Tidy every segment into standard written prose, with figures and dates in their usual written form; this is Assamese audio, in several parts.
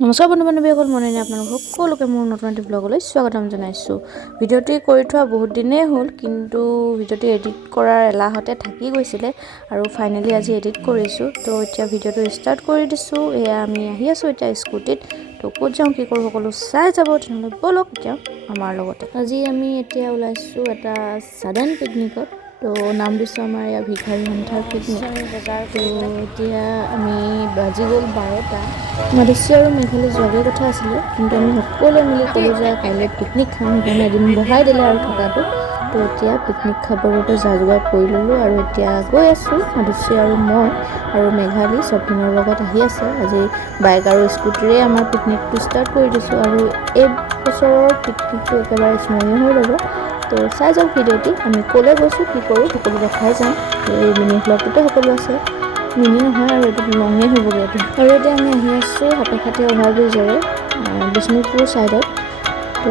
নমস্কাৰ বন্ধু বান্ধৱীসকল, মই আপোনালোক সকলোকে মোৰ নতুন এটি ব্লগলৈ স্বাগতম জনাইছোঁ। ভিডিঅ'টি কৰি থোৱা বহুত দিনেই হ'ল, কিন্তু ভিডিঅ'টি এডিট কৰাৰ এলাহতে থাকি গৈছিলে আৰু ফাইনেলি আজি এডিট কৰিছোঁ। তো এতিয়া ভিডিঅ'টো ষ্টাৰ্ট কৰি দিছোঁ। এয়া আমি আহি আছোঁ এতিয়া স্কুটিত। তো ক'ত যাওঁ কি কৰোঁ সকলো চাই যাব, তেনেহ'লে ব'লক এতিয়া আমাৰ লগতে। আজি আমি এতিয়া ওলাইছোঁ এটা ছাডেন পিকনিকত। তো নাম দিছোঁ আমাৰ ইয়াৰ ভিখাৰী সন্থাৰ পিকনিক। তো এতিয়া আমি বাজি গ'ল 12টা। মাধুশ্ৰী আৰু মেঘালী যোৱাগৈ কথা আছিলে, কিন্তু আমি সকলোৱে মিলি ক'লোঁ যে কাইলৈ পিকনিক খাম, সেইকাৰণে এদিন বঢ়াই দিলে আৰু থকাটো। তো এতিয়া পিকনিক খাবৰ বাবে যা যোগাৰ কৰি ল'লোঁ আৰু এতিয়া গৈ আছোঁ। মাধুশ্ৰী আৰু মই আৰু মেঘালী স্বপ্নৰ লগত আহি আছে। আজি বাইক আৰু স্কুটিৰে আমাৰ পিকনিকটো ষ্টাৰ্ট কৰি দিছোঁ আৰু এই বছৰৰ পিকনিকটো একেবাৰে স্মৰণীয় হৈ ৰ'ব। তো চাই যাওক ভিডিঅ'টি। আমি ক'লৈ গৈছোঁ কি কৰোঁ সকলো দেখাই যাম। এই মিনি ব্লগটোতে সকলো আছে। মিনি নহয় আৰু এইটো লঙেই হ'বগৈ এইটো। আৰু এতিয়া আমি আহি আছোঁ সাপেখাতি অভাৰব্ৰিজেৰে বিষ্ণুপুৰ ছাইডত। তো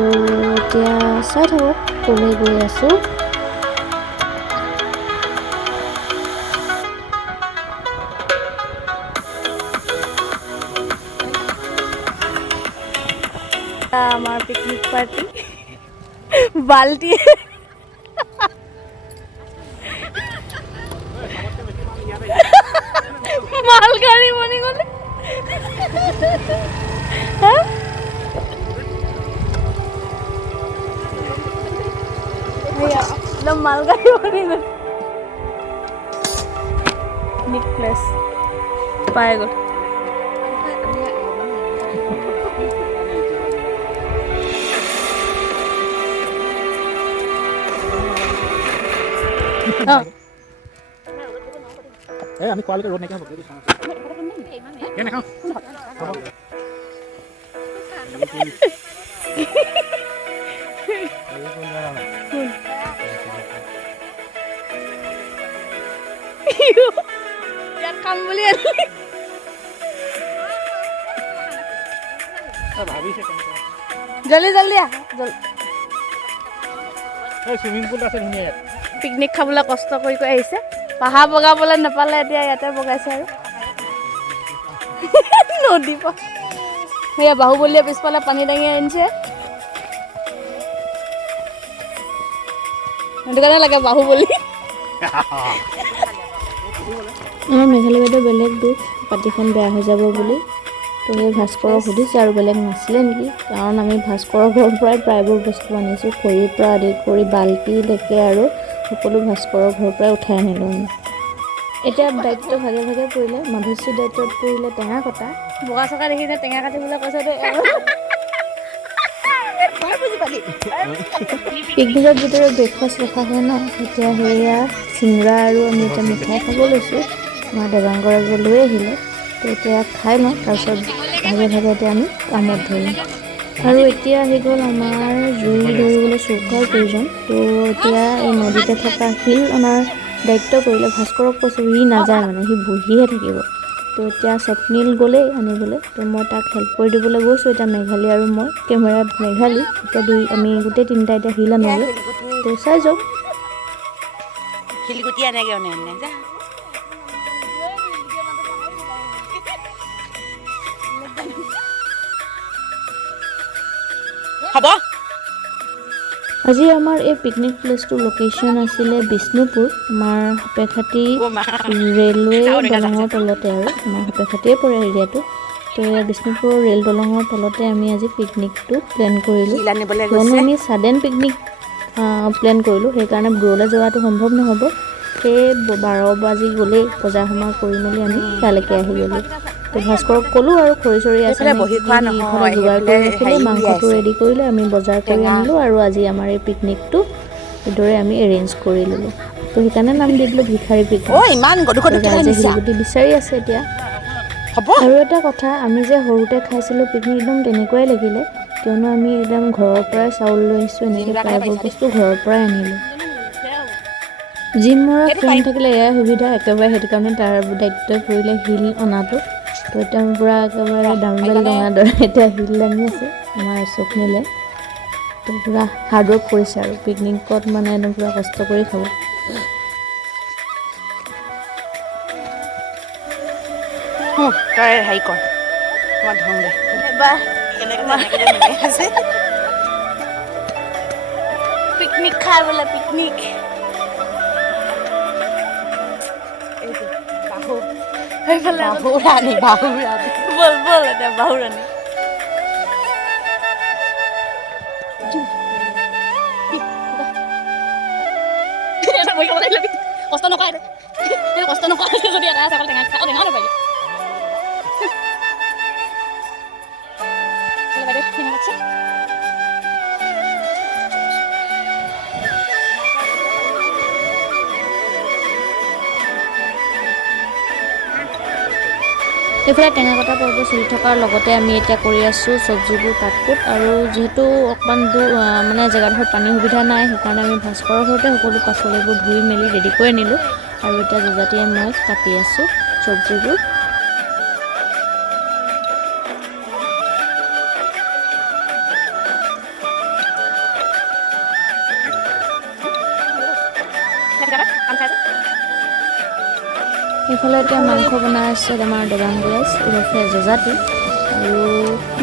এতিয়া চাই থাকক ক'লৈ গৈ আছোঁ। আমাৰ পিকনিক পাৰ্টি বাল্টি মাল গাড়ী বনি গ'লে একদম মাল গাড়ী বনি গ'ল। পিকনিক প্লেচ পাই গ'ল। আমি কোৱালৈকে ৰ'দ নাইকিয়া হ'ব। নাখাওঁ ইয়াত কাম বুলি আনিলি জলদি জলদি আহ। চুইমিং পুল আছে ধুনীয়া ইয়াত। পিকনিক খাবলৈ কষ্ট কৰি আহিছে, পাহাৰ বগাবলৈ নাপালে, এতিয়া ইয়াতে বগাইছে আৰু নদী পা সেয়া বাহুবলীয়ে পিছফালে পানী দাঙি আনিছে। সেইটো কাৰণে লাগে বাহুবলী। আমাৰ মেঘালী বাইদেউ বেলেগ দুখ, পাতিখন বেয়া হৈ যাব বুলি। তো সেই ভাস্কৰক সুধিছে আৰু বেলেগ নাছিলে নেকি, কাৰণ আমি ভাস্কৰৰ ঘৰৰ পৰাই প্ৰায়বোৰ বস্তু আনিছোঁ, খৰিৰ পৰা আদি কৰি বাল্টিলৈকে আৰু সকলো ভাস্কৰৰ ঘৰৰ পৰাই উঠাই আনিলোঁ আমি। এতিয়া দায়িত্ব ভাগে ভাগে পৰিলে। মাধুশ্ৰীৰ দায়িত্বত পৰিলে টেঙা কটা। বগা চকা দেখিছে টেঙা কাটিবলৈ কৈছে। পিকনিকত যিদৰে ব্ৰেকফাষ্ট ৰখা হয় ন, এতিয়া সেয়া চিংৰা আৰু আমি এতিয়া মিঠাই খাব লৈছোঁ। আমাৰ দেৱাংগৰাজে লৈ আহিলে। তো এতিয়া খাই লওঁ, তাৰপিছত ভাগে ভাগে এতিয়া আমি কামত ধৰিম। আৰু এতিয়া আহি গ'ল আমাৰ জুই ধৰিবলৈ চৌকাৰ প্ৰয়োজন। তো এতিয়া এই নদীতে থকা শিল অনাৰ দায়িত্ব কৰিলে। ভাস্কৰক কৈছোঁ, সি নাযায় মানে, সি বহিহে থাকিব। তো এতিয়া স্বপ্নীল গ'লেই আনিবলৈ। তো মই তাক হেল্প কৰি দিবলৈ গৈছোঁ। এতিয়া মেঘালী আৰু মই, কেমেৰাত মেঘালী। এতিয়া আমি গোটেই তিনিটা এতিয়া শিল আনোগৈ। তো চাই যাওক। শিলগুটি আনেগৈ অনে যা হ'ব। আজি আমাৰ এই পিকনিক প্লেচটোৰ লোকেশ্যন আছিলে বিষ্ণুপুৰ, আমাৰ সাপেখাতি ৰেলৱে দলঙৰ তলতে আৰু আমাৰ সাপেখাতিয়ে পৰে এৰিয়াটো। তো এই বিষ্ণুপুৰৰ ৰেল দলঙৰ তলতে আমি আজি পিকনিকটো প্লেন কৰিলোঁ। শিল আনিবলৈ কিয়নো গৈছে। আমি ছাডেন পিকনিক প্লেন কৰিলোঁ, সেইকাৰণে দূৰলৈ যোৱাটো সম্ভৱ নহ'ব। সেই 12 বাজি গ'লেই বজাৰ সমাৰ কৰি মেলি আমি তালৈকে আহি গ'লোঁ। তো ভাস্কৰক ক'লোঁ আৰু খৰি চৰি আছে সেইফালে নে বহি কি খোৱা কি ইফালে নহয়, যোগাৰ সেইফালে কৰি ৰাখিলে, হেৰি মাংসটো উলিয়াইছে ৰেডি কৰিলে, আমি বজাৰ কৰি টেঙা। আনিলোঁ আৰু আজি আমাৰ এই পিকনিকটো সেইদৰে আমি এৰেঞ্জ কৰি ল'লোঁ। তো সেইকাৰণে নাম দি দিলোঁ ভিখাৰী পিকনিক। ইমান গধুৰ তো গধুৰকৈ ৰাইজে আনিছা শিলগুটি বিচাৰি আছে এতিয়া। হ'ব। আৰু এটা কথা, আমি যে সৰুতে খাইছিলোঁ পিকনিক, একদম তেনেকুৱাই লাগিলে। কিয়নো আমি একদম ঘৰৰ পৰাই চাউল লৈ আহিছোঁ, এনেকৈ প্ৰায়বোৰ বস্তু ঘৰৰ পৰাই আনিলোঁ। জিম মৰা সেইটো ফ্ৰেণ্ড পাৰিম। থাকিলে এয়াই সুবিধা একেবাৰে, সেইটো কাৰণে তাৰ দায়িত্ব পৰিলে শিল অনাটো। তো এতিয়া পূৰা একেবাৰে ডাম্বেল ডঙাৰ দৰে এতিয়া শিল দাঙি আছে আমাৰ স্বপ্নিলে। তো পূৰা হাৰ্ডৱৰ্ক কৰিছে আৰু পিকনিকত মানে একদম পূৰা কষ্ট কৰি খাব। তই হেৰি কৰ। মই ধৰো দে এবাৰ এনেকৈ আছে পিকনিক খাই বোলে পিকনিক এইটো বাহু সেইফালে বাহু ৰাণী বল বল এতিয়া বাহু ৰাণী কষ্ট নকৰা কষ্ট নকৰা যদি এটা আছে টেঙা টেঙা নাপায় বাইদেউ টেঙা আছে এইফালে টেঙা কটা পৰ্ব চলি থকাৰ লগতে আমি এতিয়া কৰি আছোঁ চব্জিবোৰ কাটকুট আৰু যিহেতু অকণমান মানে জেগাডোখৰত পানীৰ সুবিধা নাই সেইকাৰণে আমি ভাস্কৰৰ ঘৰতে সকলো পাচলিবোৰ ধুই মেলি ৰেডি কৰি আনিলোঁ আৰু এতিয়া যজাতিয়ে মই কাটি আছোঁ চব্জিবোৰ এইফালে এতিয়া মাংস বনাই আছে আমাৰ দেৱাংগৰাজ ওৰফে যজাতি আৰু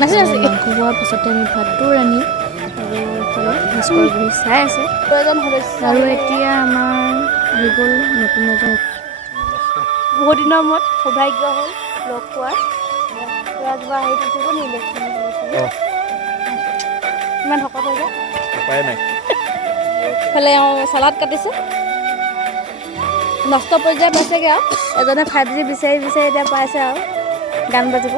মাংস হোৱাৰ পিছতে আমি ভাতটো ৰান্ধি আৰু এইফালে ভাস্কৰ বহি চাই আছে আৰু এতিয়া আমাৰ আহি গ'ল নতুন এজন বহুত দিনৰ মূৰত সৌভাগ্য হ'ল লগ পোৱাৰ কিবা হেৰি থাকিব নি ইমান শকত হৈ যায় উপায় নাই এইফালে চালাড কাটিছোঁ নষ্ট পৰ্যায় পাইছেগৈ আৰু এজনে 5G বিচাৰি বিচাৰি এতিয়া পাইছে আৰু গান বাজিব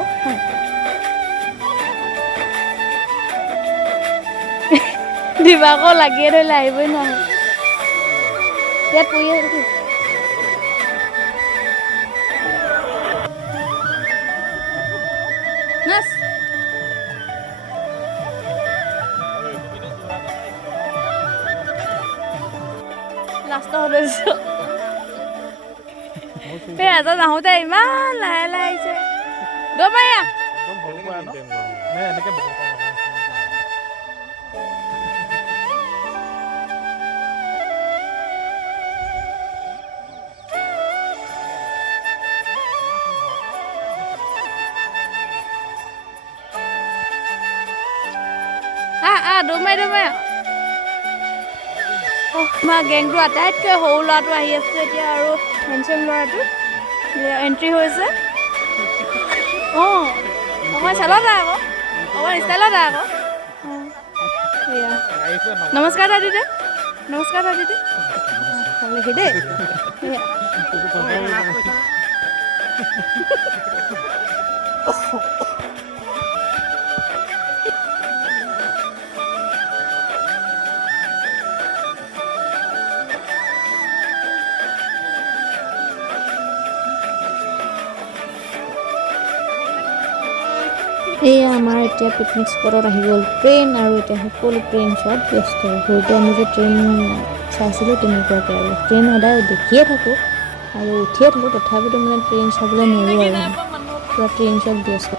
দিবাকো লাগিয়ে ধৰিলে আহিবই নোৱাৰে ইয়াত পৰি আছে লাষ্ট হৈ গৈছোঁ এজন আহোঁতে ইমান লাহে লাহে আহিছে দৌৰ মাৰি আহ এনেকে দৌৰ মাৰি আমাৰ গেংটো আটাইতকৈ সৰু ল'ৰাটো আহি আছে এতিয়া আৰু হেণ্ডচাম ল'ৰাটো এণ্ট্ৰি হৈছে অকণমান চালত আকৌ অকণমান ষ্টাইলত আকৌ এয়া নমস্কাৰ দাদিদে নমস্কাৰ দাদিদে ভাল লাগি দেই এয়া আমাৰ এতিয়া পিকনিক স্পটত আহি গ'ল ট্ৰেইন আৰু এতিয়া সকলো ট্ৰেইন চোৱাত ব্যস্ত সৰুতে আমি যে ট্ৰেইন চাইছিলোঁ তেনেকুৱাকৈ আৰু ট্ৰেইন সদায় দেখিয়ে থাকোঁ আৰু উঠিয়ে থাকোঁ তথাপিতো মানে ট্ৰেইন চাবলৈ নোৱাৰোঁ আৰু পূৰা ট্ৰেইন চোৱাত ব্যস্ত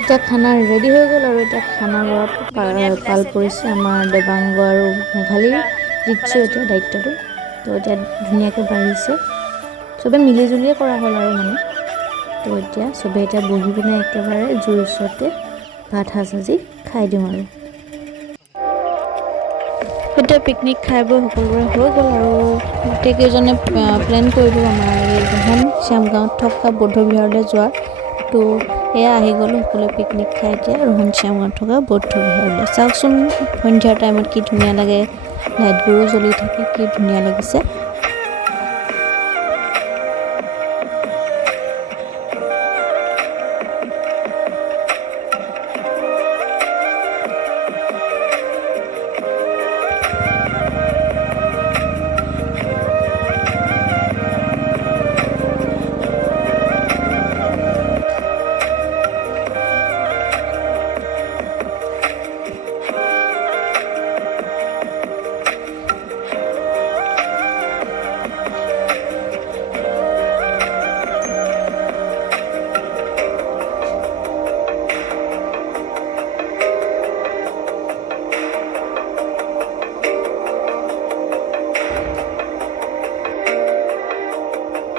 এতিয়া খানা ৰেডি হৈ গ'ল আৰু এতিয়া খানা বৰত পাল পৰিছে আমাৰ দেৱাংগ আৰু মেঘালী দিছোঁ এতিয়া দায়িত্বটো তো এতিয়া ধুনীয়াকৈ বাঢ়িছে চবে মিলিজুলিয়ে কৰা হ'ল আৰু মানে তো এতিয়া চবে এতিয়া বহি পিনে একেবাৰে জুইৰ ওচৰতে ভাত সাজ সাজি খাই দিওঁ আৰু এতিয়া পিকনিক খাই বৈ সকলোৰে হৈ গ'ল আৰু গোটেইকেইজনে প্লেন কৰিলোঁ আমাৰ এই ৰোহন শ্যামগাঁৱত থকা বৌদ্ধ বিহাৰলৈ যোৱাৰ তো এয়া আহি গ'লোঁ সকলোৱে পিকনিক খাই এতিয়া ৰোহন শ্যামগাঁৱত থকা বৌদ্ধ বিহাৰলৈ চাওকচোন সন্ধিয়াৰ টাইমত কি ধুনীয়া লাগে লাইটবোৰো জ্বলি থাকে কি ধুনীয়া লাগিছে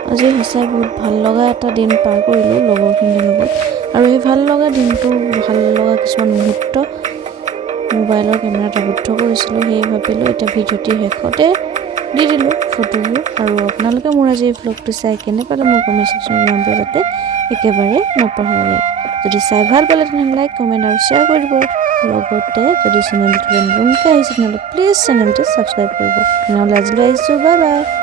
আজি সঁচাই বহুত ভাল লগা এটা দিন পাৰ কৰিলোঁ লগৰখিনিৰ লগত আৰু এই ভাল লগা দিনটো ভাল লগা কিছুমান মুহূৰ্ত মোবাইলৰ কেমেৰাত আবদ্ধ কৰিছিলোঁ সেয়ে ভাবিলোঁ এতিয়া ভিডিঅ'টিৰ শেষতে দি দিলোঁ ফটোবোৰ আৰু আপোনালোকে মোৰ আজি এই ভ্লগটো চাই কেনে পালে মোৰ কমেণ্ট ছেকশ্যনত জনাব যাতে একেবাৰে নপাহৰে যদি চাই ভাল পালে তেনেহ'লে লাইক কমেণ্ট আৰু শ্বেয়াৰ কৰি দিব লগতে যদি চেনেলটোলৈ নতুনকৈ আহিছে তেনেহ'লে প্লিজ চেনেলটো ছাবস্ক্ৰাইব কৰিব তেনেহ'লে আজিলৈ আহিছোঁ বাই বাই